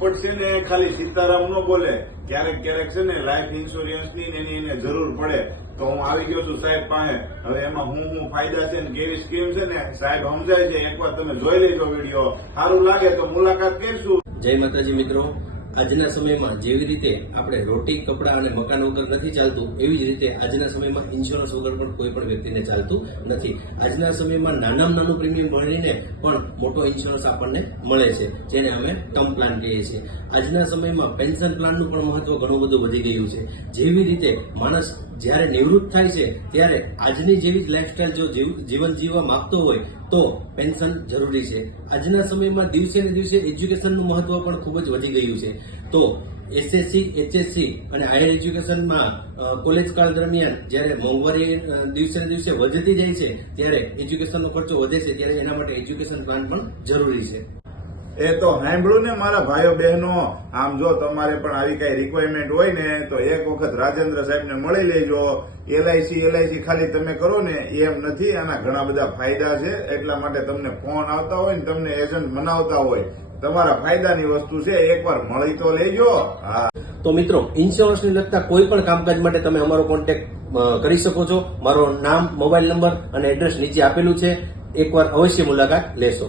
પોપટ છે ને ખાલી સીતારામ નો બોલે, ક્યારેક ક્યારેક છે ને લાઈફ ઇન્સ્યોરન્સ ની એની એને જરૂર પડે તો હું આવી ગયો છું સાહેબ પાસે. હવે એમાં હું ફાયદા છે ને કેવી સ્કીમ છે ને સાહેબ સમજાય છે. એકવાર તમે જોઈ લેજો વિડીયો, સારું લાગે તો મુલાકાત કરશું. જય માતાજી મિત્રો, આજના સમયમાં જેવી રીતે આપણે રોટી, કપડા અને મકાન વગર નથી ચાલતું, એવી જ રીતે આજના સમયમાં ઇન્સ્યોરન્સ વગર પણ કોઈ પણ વ્યક્તિને ચાલતું નથી. આજના સમયમાં નાનામાં નાનું પ્રીમિયમ ભરીને પણ મોટો ઇન્સ્યોરન્સ આપણને મળે છે, જેને અમે ટર્મ પ્લાન કહીએ છીએ. આજના સમયમાં પેન્શન પ્લાનનું પણ મહત્વ ઘણું બધું વધી ગયું છે. જેવી રીતે માણસ જ્યારે નિવૃત્ત થાય છે ત્યારે આજની જેવી જ લાઈફસ્ટાઈલ જો જીવન જીવવા માંગતો હોય તો પેન્શન જરૂરી છે. આજના સમયમાં દિવસે ને દિવસે એજ્યુકેશનનું મહત્વ પણ ખૂબ જ વધી ગયું છે. તો એસએસસી, એચએસસી અને હાયર એજ્યુકેશનમાં કોલેજ કાળ દરમિયાન જ્યારે મોંઘવારી દિવસે ને દિવસે વધતી જાય છે ત્યારે એજ્યુકેશનનો ખર્ચો વધે છે, ત્યારે એના માટે એજ્યુકેશન પ્લાન પણ જરૂરી છે. એ તો સાંભળ્યું ને મારા ભાઈઓ બહેનો. આમ જો તમારે પણ આવી કઈ રિક્વાયરમેન્ટ હોય ને તો એક વખત રાજેન્દ્ર સાહેબને મળી લેજો. એલઆઈસી ખાલી તમે કરો ને એમ નથી, આના ઘણા બધા ફાયદા છે. એટલા માટે તમને ફોન આવતા હોય ને તમને એજન્ટ બનાવતા હોય, તમારા ફાયદાની વસ્તુ છે. એકવાર મળી તો લેજો. હા, તો મિત્રો, ઇન્સ્યોરન્સને લગતા કોઈ પણ કામકાજ માટે તમે અમારો કોન્ટેક્ટ કરી શકો છો. મારો નામ, મોબાઈલ નંબર અને એડ્રેસ નીચે આપેલું છે. એકવાર અવશ્ય મુલાકાત લેશો.